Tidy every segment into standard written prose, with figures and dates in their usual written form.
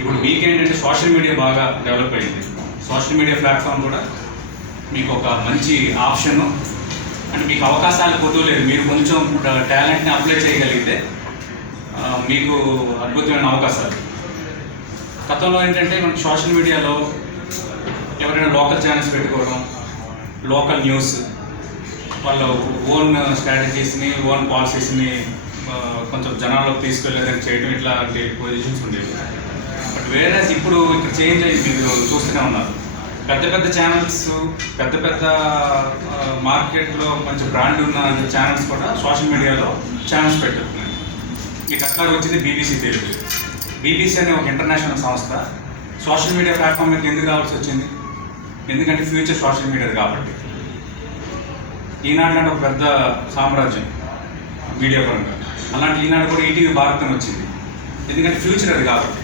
ఇప్పుడు మీకేంటంటే social media బాగా develop అయింది. సోషల్ మీడియా ప్లాట్ఫామ్ కూడా మీకు ఒక మంచి ఆప్షను, అంటే మీకు అవకాశాలు కొద్దులేదు. మీరు కొంచెం టాలెంట్ని అప్లై చేయగలిగితే మీకు అద్భుతమైన అవకాశాలు. గతంలో ఏంటంటే మనకి సోషల్ మీడియాలో ఎవరైనా లోకల్ ఛానల్స్ పెట్టుకోవడం, లోకల్ న్యూస్, వాళ్ళ ఓన్ స్ట్రాటజీస్ని, ఓన్ పాలసీస్ని కొంచెం జనాల్లోకి తీసుకెళ్ళేదని చేయడం, ఇట్లాంటి పొజిషన్స్ ఉండేవి. బట్ వేరే ఇప్పుడు ఇక్కడ చేంజ్ అయ్యి మీరు చూస్తూనే ఉన్నారు. పెద్ద పెద్ద ఛానల్స్, పెద్ద పెద్ద మార్కెట్లో మంచి బ్రాండ్ ఉన్న ఛానల్స్ కూడా సోషల్ మీడియాలో ఛానల్స్ పెట్టుకున్నాయి. మీకు అట్లాగే వచ్చింది బీబీసీ తెలుగు. బీబీసీ అనే ఒక ఇంటర్నేషనల్ సంస్థ సోషల్ మీడియా ప్లాట్ఫామ్ మీద ఎందుకు కావాల్సి వచ్చింది? ఎందుకంటే ఫ్యూచర్ సోషల్ మీడియాది కాబట్టి. ఈనాడు అంటే ఒక పెద్ద సామ్రాజ్యం మీడియా పరంగా, అలాంటి ఈనాడు కూడా ఈటీవీ భారత్ అని వచ్చింది. ఎందుకంటే ఫ్యూచర్ అది కాబట్టి.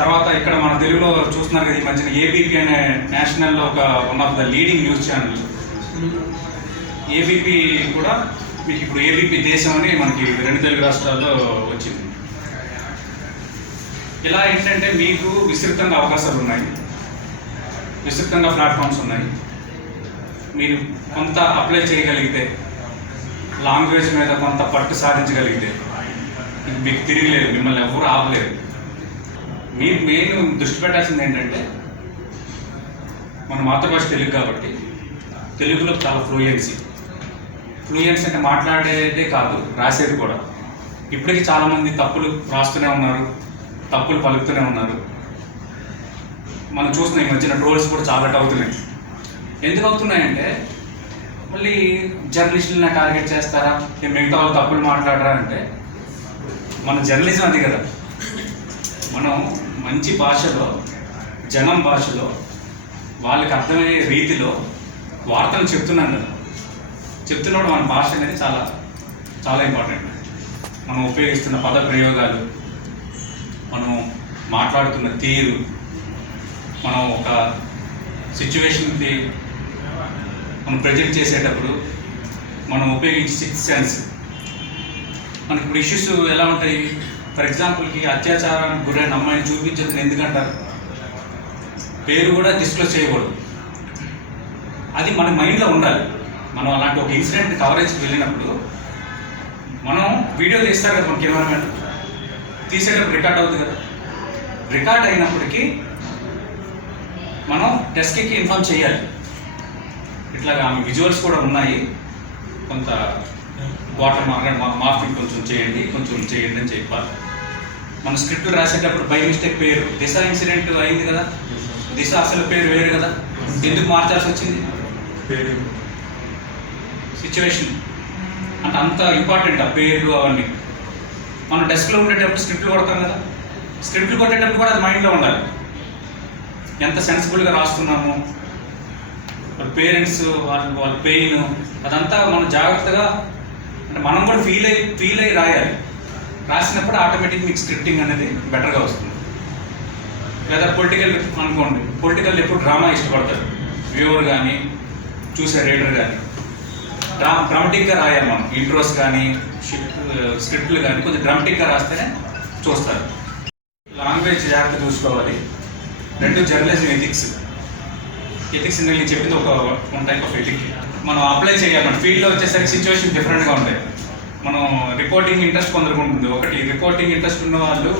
తర్వాత ఇక్కడ మన తెలుగులో చూస్తున్నారు కదా, ఈ మధ్యన ఏబీపీ అనే నేషనల్లో ఒక one of the leading news channel. ABP కూడా మీకు ఇప్పుడు ఏబీపీ దేశం అని మనకి 2 తెలుగు రాష్ట్రాల్లో వచ్చింది. ఇలా ఏంటంటే మీకు విస్తృతంగా అవకాశాలు ఉన్నాయి, విస్తృతంగా ప్లాట్ఫామ్స్ ఉన్నాయి. మీరు కొంత అప్లై చేయగలిగితే, లాంగ్వేజ్ మీద కొంత పట్టు సాధించగలిగితే మీకు తిరిగిలేదు, మిమ్మల్ని ఎవరు ఆపలేరు. మీరు మెయిన్ దృష్టి పెట్టాల్సింది ఏంటంటే, మన మాతృభాష తెలుగు కాబట్టి తెలుగులో చాలా ఫ్లూయెన్సీ అంటే మాట్లాడేదే కాదు, రాసేది కూడా. ఇప్పటికీ చాలామంది తప్పులు రాస్తూనే ఉన్నారు, తప్పులు పలుకుతూనే ఉన్నారు. మనం చూసిన ఈ మధ్యన ట్రోల్స్ కూడా చాలా అవుతున్నాయి. ఎందుకు అవుతున్నాయంటే, మళ్ళీ జర్నలిస్టులను టార్గెట్ చేస్తారా, మిగతా వాళ్ళు తప్పులు మాట్లాడరా అంటే, మన జర్నలిజం అది కదా. మనం మంచి భాషలో, జనం భాషలో, వాళ్ళకి అర్థమయ్యే రీతిలో వార్తలు చెప్తున్నాం కదా. చెప్తున్నప్పుడు మన భాష అనేది చాలా చాలా ఇంపార్టెంట్. మనం ఉపయోగిస్తున్న పద ప్రయోగాలు, మనం మాట్లాడుతున్న తీరు, మనం ఒక సిచ్యువేషన్కి మనం ప్రజెంట్ చేసేటప్పుడు మనం ఉపయోగించే సిక్స్త్ సెన్స్. మనకి ఇప్పుడు ఇష్యూస్ ఎలా ఉంటాయి? ఫర్ ఎగ్జాంపుల్కి అత్యాచారానికి గురైన అమ్మాయిని చూపించేది ఎందుకంటారు? పేరు కూడా డిస్క్లోజ్ చేయకూడదు. అది మన మైండ్లో ఉండాలి. మనం అలాంటి ఒక ఇన్సిడెంట్ కవరేజ్కి వెళ్ళినప్పుడు మనం వీడియో తీస్తారు కదా, మన కెమెరామెన్ తీసేటప్పుడు రికార్డ్ అవుతుంది కదా. రికార్డ్ అయినప్పటికీ మనం డెస్క్కి ఇన్ఫార్మ్ చేయాలి. ఇట్లాగా ఆమె విజువల్స్ కూడా ఉన్నాయి, కొంత వాటర్ మార్కింగ్ కొంచెం చేయండి అని చెప్పాలి. మన స్క్రిప్ట్ రాసేటప్పుడు బై మిస్టేక్ పేరు దిశ ఇన్సిడెంట్ అయింది కదా, దిశ అసలు పేరు వేరు కదా, ఎందుకు మార్చాల్సి వచ్చింది? సిచ్యువేషన్ అంటే అంత ఇంపార్టెంట్ ఆ పేర్లు అవన్నీ. మనం డెస్క్లో ఉండేటప్పుడు స్క్రిప్ట్లు కొడతాం కదా, స్క్రిప్ట్లు కొట్టేటప్పుడు కూడా అది మైండ్లో ఉండాలి. ఎంత సెన్సిబుల్గా రాస్తున్నాము, వాళ్ళ పేరెంట్స్ వాళ్ళ పెయిన్ అదంతా మనం జాగ్రత్తగా, అంటే మనం కూడా ఫీల్ అయ్యి రాయాలి. రాసినప్పుడు ఆటోమేటిక్ మీకు స్క్రిప్టింగ్ అనేది బెటర్గా వస్తుంది. లేదా పొలిటికల్ అనుకోండి, పొలిటికల్ ఎప్పుడు డ్రామా ఇష్టపడతారు వ్యూవర్ కానీ చూసే రీడర్ కానీ. డ్రామటిక్గా రాయాలి మనం, ఇంట్రోస్ కానీ స్క్రిప్ట్లు కానీ కొంచెం డ్రామటిక్గా రాస్తేనే చూస్తారు. లాంగ్వేజ్ జాగ్రత్త చూసుకోవాలి. 2 జర్నలిజం ఎథిక్స్ నేను చెప్పింది ఒక టైప్ ఆఫ్ ఎథిక్ మనం అప్లై చేయాలి. మన ఫీల్డ్లో వచ్చేసరికి సిచ్యువేషన్ డిఫరెంట్గా ఉంటాయి. మనం రిపోర్టింగ్ ఇంట్రెస్ట్ కొందరికి ఉంటుంది. ఒకటి రిపోర్టింగ్ ఇంట్రెస్ట్ ఉన్న వాళ్ళు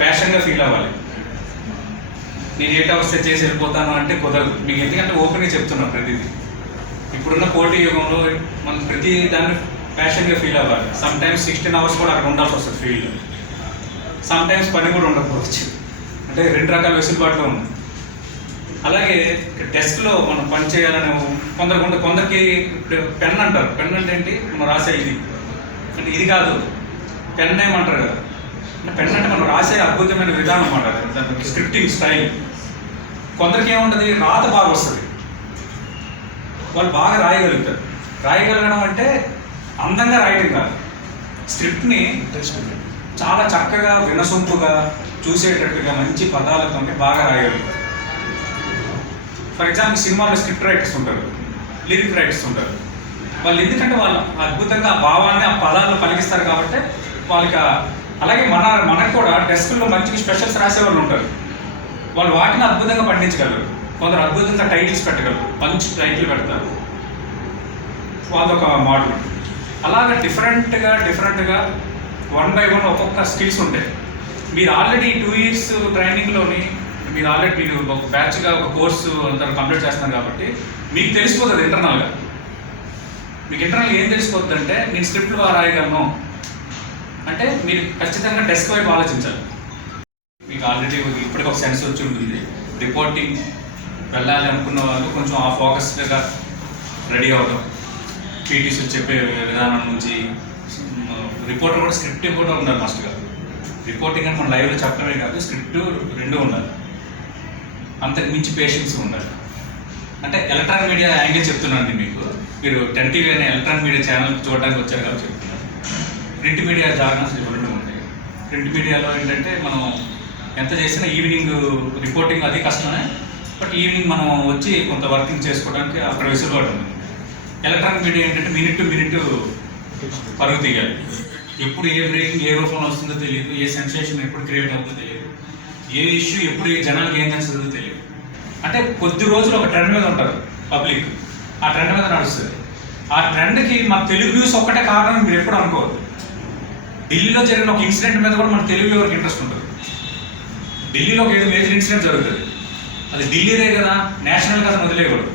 ప్యాషన్గా ఫీల్ అవ్వాలి. నేను 8 అవర్స్ చేసి వెళ్ళిపోతాను అంటే కుదరదు మీకు. ఎందుకంటే ఓపెన్గా చెప్తున్నాను, ప్రతిదీ ఇప్పుడున్న పోటీ యుగంలో మనం ప్రతి దాన్ని ప్యాషన్గా ఫీల్ అవ్వాలి. సమ్ టైమ్స్ 16 అవర్స్ కూడా అక్కడ ఉండాల్సి వస్తుంది ఫీల్డ్. సమ్ టైమ్స్ పని కూడా ఉండకపోవచ్చు. అంటే 2 రకాల వెసులుబాటులో ఉంది. అలాగే డెస్క్లో మనం పని చేయాలని కొందరికి పెన్ అంటారు. పెన్ అంటే ఏంటి? మనం రాసే ఇది అంటే ఇది కాదు, పెన్ ఏమంటారు కదా. అంటే పెన్ అంటే మనం రాసే అద్భుతమైన విధానం అన్నమాట, దానికి స్క్రిప్టింగ్ స్టైల్. కొందరికి ఏముంటుంది, రాత బాగా వస్తుంది, వాళ్ళు బాగా రాయగలుగుతారు. రాయగలగడం అంటే అందంగా రాయడం కాదు, స్క్రిప్ట్ని చాలా చక్కగా వినసొంపుగా చూసేటట్టుగా మంచి పదాలతో బాగా రాయగలుగుతారు. ఫర్ ఎగ్జాంపుల్ సినిమాలో స్క్రిప్ట్ రైటర్స్ ఉంటారు, లిరిక్ రైటర్స్ ఉంటారు. వాళ్ళు ఎందుకంటే వాళ్ళు అద్భుతంగా ఆ భావాన్ని ఆ పదాలను పలికిస్తారు కాబట్టి వాళ్ళకి అలాగే మనకు కూడా డెస్క్లో మంచిగా స్పెషల్స్ రాసేవాళ్ళు ఉంటారు. వాళ్ళు వాటిని అద్భుతంగా పండించగలరు. కొందరు అద్భుతంగా టైటిల్స్ పెట్టగలరు, మంచి టైటిల్ పెడతారు. వాళ్ళొక మోడల్. అలాగే డిఫరెంట్గా 1 by 1 ఒక్కొక్క స్కిల్స్ ఉంటాయి. మీరు ఆల్రెడీ 2 years ట్రైనింగ్లోని మీరు ఒక బ్యాచ్గా ఒక కోర్సు అంతా కంప్లీట్ చేస్తున్నారు కాబట్టి మీకు తెలిసిపోతుంది ఇంటర్నల్గా. మీకు ఇంటర్నల్గా ఏం తెలిసిపోతుంది అంటే నేను స్క్రిప్ట్ బాగా రాయగలను అంటే మీరు ఖచ్చితంగా డెస్క్ వైపు ఆలోచించాలి. మీకు ఆల్రెడీ ఇప్పటికి ఒక సెన్స్ వచ్చి ఉంటుంది. రిపోర్టింగ్ వెళ్ళాలి అనుకున్న వాళ్ళు కొంచెం ఆ ఫోకస్డ్గా రెడీ అవ్వడం, పీటీసీ చెప్పే విధానం నుంచి రిపోర్టర్ కూడా స్క్రిప్ట్ కూడా ఉండాలి మస్ట్గా. రిపోర్టింగ్ అని మన లైవ్లో చెప్పడమే కాదు, స్క్రిప్ట్ 2 ఉండాలి. అంతకు మించి పేషెన్స్ ఉండాలి. అంటే ఎలక్ట్రానిక్ మీడియా యాంగిల్ చెప్తున్నాను మీకు. మీరు 10 TV అనే ఎలక్ట్రానిక్ మీడియా ఛానల్ చూడడానికి వచ్చారు కాబట్టి చెప్తున్నాను. ప్రింట్ మీడియా జార్నల్స్ డిఫరెంట్గా ఉంటాయి. ప్రింట్ మీడియాలో ఏంటంటే మనం ఎంత చేసినా ఈవినింగ్ రిపోర్టింగ్ అది కష్టమే, బట్ ఈవినింగ్ మనం వచ్చి కొంత వర్కింగ్ చేసుకోవడానికి అక్కడ వెసులుబాటు ఉంది. ఎలక్ట్రానిక్ మీడియా ఏంటంటే మినిట్ టు మినిట్ పరుగు తీయాలి. ఎప్పుడు ఏ బ్రేకింగ్ ఏ రూపంలో వస్తుందో తెలియదు, ఏ సెన్సేషన్ ఎప్పుడు క్రియేట్ అవుతుందో తెలియదు, ఏ ఇష్యూ ఎప్పుడు జనాలకు ఏం తెలుస్తుందో తెలియదు. అంటే కొద్ది రోజులు ఒక ట్రెండ్ మీద ఉంటారు పబ్లిక్, ఆ ట్రెండ్ మీద నడుస్తుంది. ఆ ట్రెండ్కి మన తెలుగు న్యూస్ ఒక్కటే కారణం మీరు ఎప్పుడు అనుకోవద్దు. ఢిల్లీలో జరిగిన ఒక ఇన్సిడెంట్ మీద కూడా మన తెలుగు ఎవరికి ఇంట్రెస్ట్ ఉంటుంది. ఢిల్లీలో ఒక ఏదో మేజర్ ఇన్సిడెంట్ జరుగుతుంది, అది ఢిల్లీదే కదా, నేషనల్ కదా వదిలేయకూడదు.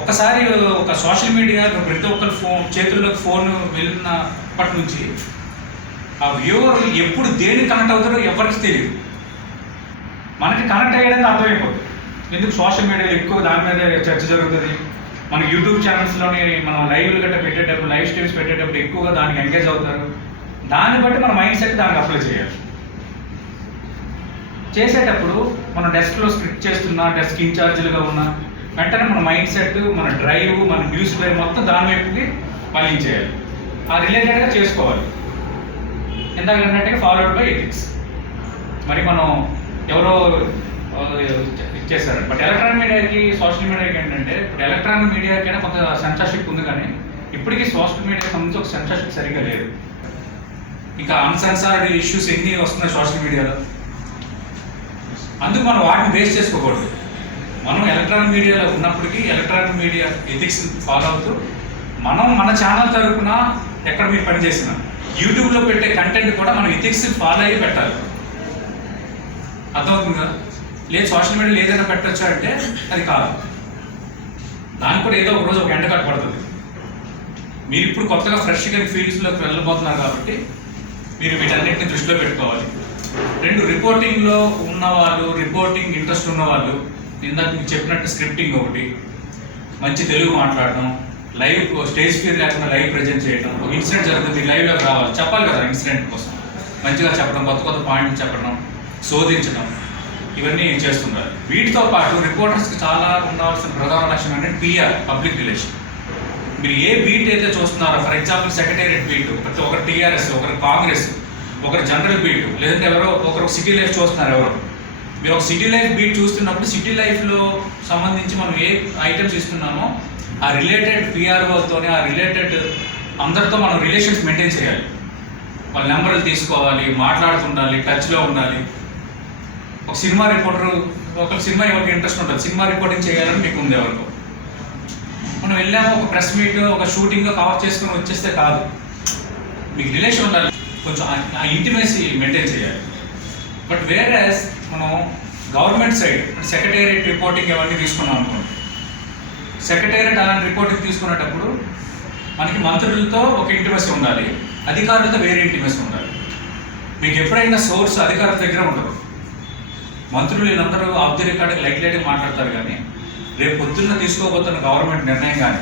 ఒక్కసారి ఒక సోషల్ మీడియా ప్రతి ఒక్కరి చేతుల్లోకి ఫోన్ వెళ్ళినప్పటి నుంచి ఆ వ్యూవర్ ఎప్పుడు దేనికి కనెక్ట్ అవుతారో ఎవరికి తెలియదు. మనకి కనెక్ట్ అయ్యేది అర్థమైపోతుంది. ఎందుకు సోషల్ మీడియాలో ఎక్కువ దాని మీద చర్చ జరుగుతుంది. మన యూట్యూబ్ ఛానల్స్లోని మనం లైవ్లు గట్రా పెట్టేటప్పుడు, లైవ్ స్ట్రీమ్స్ పెట్టేటప్పుడు ఎక్కువగా దానికి ఎంగేజ్ అవుతారు. దాన్ని బట్టి మన మైండ్ సెట్ దానికి అప్లై చేయాలి. చేసేటప్పుడు మన డెస్క్లో స్క్రిప్ట్ చేస్తున్నా, డెస్క్ ఇన్ఛార్జ్లుగా ఉన్నా వెంటనే మన మైండ్ సెట్, మన డ్రైవ్, మన న్యూస్ డ్రైవ్ మొత్తం దాని వైపుకి మళ్ళించేయాలి. ఆ రిలేటెడ్గా చేసుకోవాలి. ఇందాక అన్నట్టుగా ఫాలోడ్ బై ఎథిక్స్. మరి మనం ఎవరో ఇచ్చేసారు. బట్ ఎలక్ట్రానిక్ మీడియాకి సోషల్ మీడియాకి ఏంటంటే, ఇప్పుడు ఎలక్ట్రానిక్ మీడియాకైనా కొంత సెన్సార్షిప్ ఉంది, కానీ ఇప్పటికీ సోషల్ మీడియాకి సంబంధించి ఒక సెన్సార్షిప్ సరిగ్గా లేదు. ఇంకా అన్సెన్సార్డ్ ఇష్యూస్ ఎన్ని వస్తున్నాయి సోషల్ మీడియాలో. అందుకు మనం వాటిని బేస్ చేసుకోకూడదు. మనం ఎలక్ట్రానిక్ మీడియాలో ఉన్నప్పటికీ ఎలక్ట్రానిక్ మీడియా ఎథిక్స్ ఫాలో అవుతూ మన ఛానల్ తరపున ఎక్కడ మీరు పనిచేసినా యూట్యూబ్లో పెట్టే కంటెంట్ కూడా మనం ఎథిక్స్ ఫాలో అయ్యి పెట్టాలి. అర్థమవుతుంది కదా? లేదు సోషల్ మీడియాలో ఏదైనా పెట్టచ్చా అంటే అది కాదు. దానికి కూడా ఏదో ఒక రోజు ఒక ఎండ కట్టబడుతుంది. మీరు ఇప్పుడు కొత్తగా ఫ్రెష్గా ఫీల్డ్స్లోకి వెళ్ళబోతున్నారు కాబట్టి మీరు వీటన్నిటిని దృష్టిలో పెట్టుకోవాలి. 2 రిపోర్టింగ్లో ఉన్నవాళ్ళు, రిపోర్టింగ్ ఇంట్రెస్ట్ ఉన్నవాళ్ళు, ఇందాక మీకు చెప్పినట్టు స్క్రిప్టింగ్ ఒకటి, మంచి తెలుగు మాట్లాడడం, లైవ్ స్టేజ్ ఫియర్ లేకుండా లైవ్ ప్రజెంట్ చేయడం. ఒక ఇన్సిడెంట్ జరుగుతుంది, మీరు లైవ్లోకి రావాలి, చెప్పాలి కదా ఇన్సిడెంట్ కోసం, మంచిగా చెప్పడం, కొత్త పాయింట్లు చెప్పడం, శోధించడం, ఇవన్నీ చేస్తున్నారు. వీటితో పాటు రిపోర్టర్స్కి చాలా ఉండవలసిన ప్రధాన లక్షణం అంటే PR, పబ్లిక్ రిలేషన్. మీరు ఏ బీట్ అయితే చూస్తున్నారో, ఫర్ ఎగ్జాంపుల్ సెక్రటేరియట్ బీట్, ఒకరు TRS, ఒకరు కాంగ్రెస్, ఒకరు జనరల్ బీట్, లేదంటే ఒకరు సిటీ లైఫ్ చూస్తున్నారు. మీరు ఒక సిటీ లైఫ్ బీట్ చూస్తున్నప్పుడు సిటీ లైఫ్లో సంబంధించి మనం ఏ ఐటమ్స్ ఇస్తున్నామో ఆ రిలేటెడ్ PROతోనే, ఆ రిలేటెడ్ అందరితో మనం రిలేషన్స్ మెయింటైన్ చేయాలి. వాళ్ళ నెంబర్లు తీసుకోవాలి, మాట్లాడుతుండాలి, టచ్లో ఉండాలి. ఒక సినిమా రిపోర్టర్, ఒక సినిమా ఎవరికి ఇంట్రెస్ట్ ఉంటుంది, సినిమా రిపోర్టింగ్ చేయాలని మీకు ఉంది ఎవరికో. మనం వెళ్ళాము ఒక ప్రెస్ మీట్, ఒక షూటింగ్ కవర్ చేసుకుని వచ్చేస్తే కాదు, మీకు రిలేషన్ ఉండాలి, కొంచెం ఆ ఇంటిమేసీ మెయింటైన్ చేయాలి. బట్ వేరేస్ మనం గవర్నమెంట్ సైడ్ సెక్రటేరియట్ రిపోర్టింగ్ అవన్నీ తీసుకున్నాం అనుకోండి. సెక్రటేరియట్ అలాంటి రిపోర్టింగ్ తీసుకునేటప్పుడు మనకి మంత్రులతో ఒక ఇంటిమేసీ ఉండాలి, అధికారులతో వేరే ఇంటిమేసీ ఉండాలి. మీకు ఎప్పుడైనా సోర్స్ అధికారుల దగ్గర ఉండదు. మంత్రులు వీళ్ళందరూ ఆఫ్ ది రికార్డ్ లైట్ మాట్లాడతారు, కానీ రేపు పొద్దున్న తీసుకోబోతున్న గవర్నమెంట్ నిర్ణయం కానీ,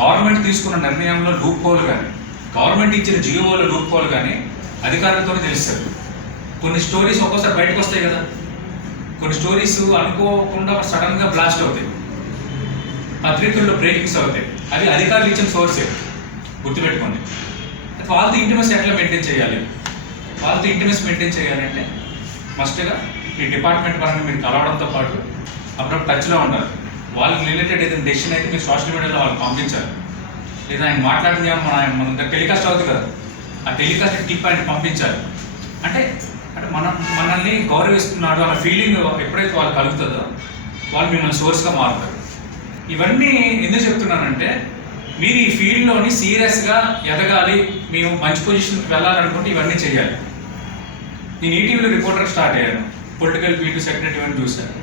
గవర్నమెంట్ తీసుకున్న నిర్ణయంలో లూప్ హోల్ కానీ, గవర్నమెంట్ ఇచ్చిన జియోలో లూప్ హోల్ కానీ అధికారులతోనే తెలుస్తుంది. కొన్ని స్టోరీస్ ఒక్కోసారి బయటకు వస్తాయి కదా, కొన్ని స్టోరీస్ అనుకోకుండా సడన్గా బ్లాస్ట్ అవుతాయి, పత్రికల్లో బ్రేకింగ్స్ అవుతాయి. అవి అధికారులు ఇచ్చిన సోర్సే, గుర్తుపెట్టుకోండి. వాళ్ళతో ఇంటిమేసీ ఎట్లా మెయింటైన్ చేయాలి? వాళ్ళతో ఇంటిమేసీ మెయింటైన్ చేయాలంటే మస్ట్గా మీ డిపార్ట్మెంట్ పరంగా మీరు కలవడంతో పాటు అప్పుడప్పుడు టచ్లో ఉండాలి. వాళ్ళకి రిలేటెడ్ ఏదైనా డెసిషన్ అయితే మీరు సోషల్ మీడియాలో వాళ్ళకి పంపించాలి. లేదా ఆయన మాట్లాడింది మన టెలికాస్ట్ అవుతుంది కదా, ఆ టెలికాస్ట్ క్లిప్ ఆయన పంపించాలి. అంటే అంటే మనల్ని గౌరవిస్తున్నాడు అన్న ఫీలింగ్ ఎప్పుడైతే వాళ్ళు కలుగుతుందో వాళ్ళు మిమ్మల్ని సోర్స్గా మారుతారు. ఇవన్నీ ఎందుకు చెప్తున్నానంటే మీరు ఈ ఫీల్డ్లోని సీరియస్గా ఎదగాలి, మేము మంచి పొజిషన్కి వెళ్ళాలనుకుంటే ఇవన్నీ చేయాలి. నేను ఈటీవీలో రిపోర్టర్ స్టార్ట్ అయ్యాను, పొలిటికల్ బ్యూటీ సెక్రటరీ ఇవన్నీ చూశాను.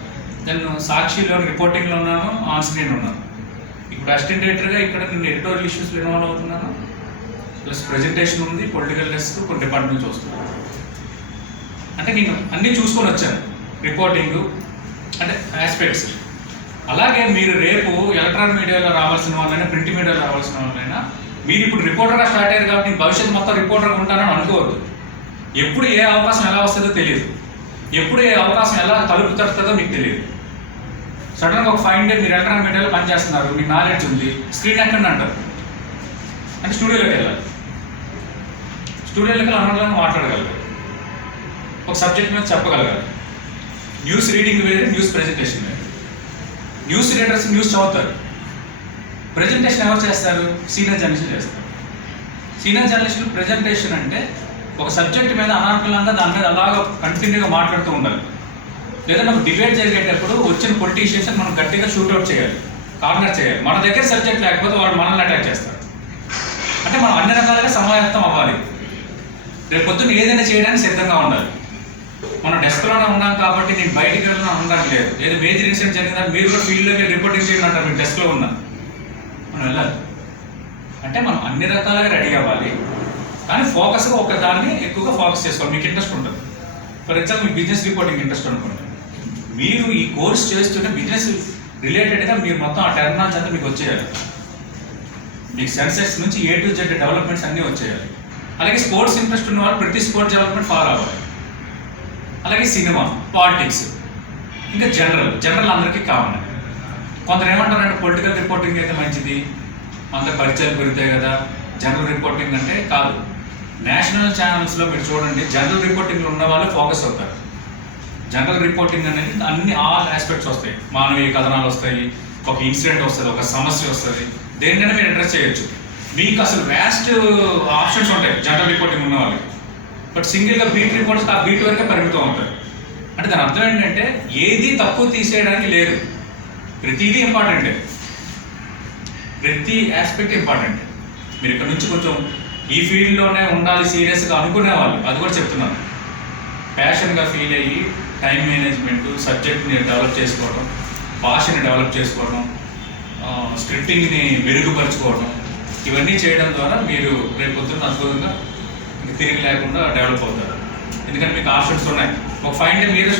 నేను సాక్షిలో రిపోర్టింగ్లో ఉన్నాను, ఆన్ స్క్రీన్ ఉన్నాను. ఇప్పుడు అసిస్టెంట్ ఎడిటర్గా ఇక్కడ నేను ఎడిటోరియల్ ఇష్యూస్లో ఇన్వాల్వ్ అవుతున్నాను, ప్లస్ ప్రజెంటేషన్ ఉంది, పొలిటికల్ డెస్క్ కొన్ని డిపార్ట్మెంట్ చూస్తున్నాను. అంటే నేను అన్నీ చూసుకొని వచ్చాను, రిపోర్టింగ్ అంటే ఆస్పెక్ట్స్. అలాగే మీరు రేపు ఎలక్ట్రానిక్ మీడియాలో రావాల్సిన వాళ్ళైనా, ప్రింట్ మీడియాలో రావాల్సిన వాళ్ళైనా, మీరు ఇప్పుడు రిపోర్టర్గా స్టార్ట్ అయ్యారు కాబట్టి భవిష్యత్తు మొత్తం రిపోర్టర్గా ఉంటానని అనుకోవద్దు. ఎప్పుడు ఏ అవకాశం ఎలా వస్తుందో తెలియదు, ఎప్పుడు ఏ అవకాశం ఎలా తలుపు తరుతుందో మీకు తెలియదు. సడన్గా ఒక 5 days మీరు ఎలక్ట్రానిక్ మీడియాలో పనిచేస్తున్నారు, మీకు నాలెడ్జ్ ఉంది, స్క్రీన్ ఎక్కండి అంటారు. అంటే స్టూడియోలోకి వెళ్ళాలి, స్టూడియోలోకి వెళ్ళి అందరిలో మాట్లాడగలగాలి, ఒక సబ్జెక్ట్ మీద చెప్పగలగాలి. న్యూస్ రీడింగ్ వేరే, న్యూస్ ప్రెజెంటేషన్ వేరే. న్యూస్ రీడర్స్ న్యూస్ చదువుతారు, ప్రెజెంటేషన్ ఎవరు చేస్తారు? సీనియర్ జర్నలిస్టులు చేస్తారు. సీనియర్ జర్నలిస్టులు ప్రెజెంటేషన్ అంటే ఒక సబ్జెక్ట్ మీద అనానుకూలంగా దాని మీద అలాగా కంటిన్యూగా మాట్లాడుతూ ఉండాలి. లేదా మనకు డిబేట్ జరిగేటప్పుడు వచ్చిన పొలిటీషియన్స్ మనం గట్టిగా షూట్అవుట్ చేయాలి, కార్నర్ చేయాలి. మన దగ్గర సబ్జెక్ట్ లేకపోతే వాళ్ళు మనల్ని అటాక్ చేస్తారు. అంటే మనం అన్ని రకాలుగా సమాయత్తం అవ్వాలి, రేపు పొద్దున్న ఏదైనా చేయడానికి సిద్ధంగా ఉండాలి. మనం డెస్క్లోనే ఉన్నాం కాబట్టి నేను బయటికి వెళ్ళినా ఉండడానికి లేదు. ఏదో మేజర్ ఇన్సిడెంట్ జరిగిందని మీరు కూడా ఫీల్డ్లోకి రిపోర్టింగ్ చేయండి అంటారు, మీరు డెస్క్లో ఉన్నా మనం వెళ్ళాలి. అంటే మనం అన్ని రకాలుగా రెడీ అవ్వాలి, కానీ ఫోకస్గా ఒక దాన్ని ఎక్కువగా ఫోకస్ చేసుకోవాలి. మీకు ఇంట్రెస్ట్ ఉంటుంది, ఫర్ ఎగ్జాంపుల్ మీకు బిజినెస్ రిపోర్టింగ్ ఇంట్రెస్ట్ అనుకోండి, మీరు ఈ కోర్స్ చేస్తుంటే బిజినెస్ రిలేటెడ్గా మీరు మొత్తం ఆ టెర్మినాలజీ అంతా మీకు వచ్చేయాలి. మీకు సెన్సెక్స్ నుంచి A to Z డెవలప్మెంట్స్ అన్నీ వచ్చేయాలి. అలాగే స్పోర్ట్స్ ఇంట్రెస్ట్ ఉన్న వాళ్ళు ప్రతి స్పోర్ట్స్ డెవలప్మెంట్ ఫాలో అవ్వాలి. అలాగే సినిమా, పాలిటిక్స్, ఇంకా జనరల్ అందరికీ కావాలి. కొందరు ఏమంటారంటే పొలిటికల్ రిపోర్టింగ్ అయితే మంచిది, అంత పరిచయాలు పెరుగుతాయి కదా, జనరల్ రిపోర్టింగ్ అంటే కాదు. నేషనల్ ఛానల్స్లో మీరు చూడండి, జనరల్ రిపోర్టింగ్లో ఉన్న వాళ్ళు ఫోకస్ అవుతారు. జనరల్ రిపోర్టింగ్ అనేది అన్ని ఆల్ ఆస్పెక్ట్స్ వస్తాయి, మానవీయ కథనాలు వస్తాయి, ఒక ఇన్సిడెంట్ వస్తుంది, ఒక సమస్య వస్తుంది, దేనికైనా మీరు అడ్రస్ చేయొచ్చు. మీకు అసలు వ్యాస్ట్ ఆప్షన్స్ ఉంటాయి జనరల్ రిపోర్టింగ్ ఉన్న వాళ్ళకి. బట్ సింగిల్గా బీట్ రిపోర్ట్స్ ఆ బీట్ వరకే పరిమితం అవుతారు. అంటే దాని అర్థం ఏంటంటే ఏది తక్కువ తీసేయడానికి లేదు, ప్రతిదీ ఇంపార్టెంటే, ప్రతి ఆస్పెక్ట్ ఇంపార్టెంట్. మీరు ఇక్కడ నుంచి కొంచెం ఈ ఫీల్డ్లోనే ఉండాలి సీరియస్గా అనుకునే వాళ్ళు, అది కూడా చెప్తున్నాను, ప్యాషన్గా ఫీల్ అయ్యి టైం మేనేజ్మెంట్, సబ్జెక్ట్ని డెవలప్ చేసుకోవడం, భాషని డెవలప్ చేసుకోవడం, స్క్రిప్టింగ్ని మెరుగుపరచుకోవడం, ఇవన్నీ చేయడం ద్వారా మీరు రేపు పొద్దున్న అద్భుతంగా తిరిగి లేకుండా డెవలప్ అవుతారు. ఎందుకంటే మీకు ఆప్షన్స్ ఉన్నాయి. ఒక 5 days మీరే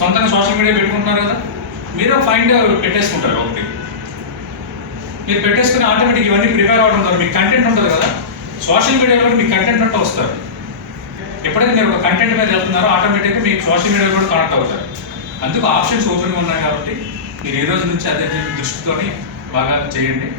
సొంతంగా సోషల్ మీడియా పెట్టుకుంటున్నారు కదా, మీరు ఒక 5 days పెట్టేసుకుంటారు. ఒకటి మీరు పెట్టేసుకుని ఆటోమేటిక్ ఇవన్నీ ప్రిపేర్ అవ్వడం ద్వారా మీకు కంటెంట్ ఉంటుంది కదా, సోషల్ మీడియాలో కూడా మీకు కంటెంట్ అంటూ వస్తారు. ఎప్పుడైతే మీరు ఒక కంటెంట్ మీద వెళ్తున్నారో ఆటోమేటిక్గా మీకు సోషల్ మీడియాలో కూడా కనెక్ట్ అవుతారు. అందుకు ఆప్షన్స్ ఓపెన్గా ఉన్నాయి కాబట్టి మీరు ఈ రోజు నుంచి అదే దృష్టితోని బాగా చేయండి.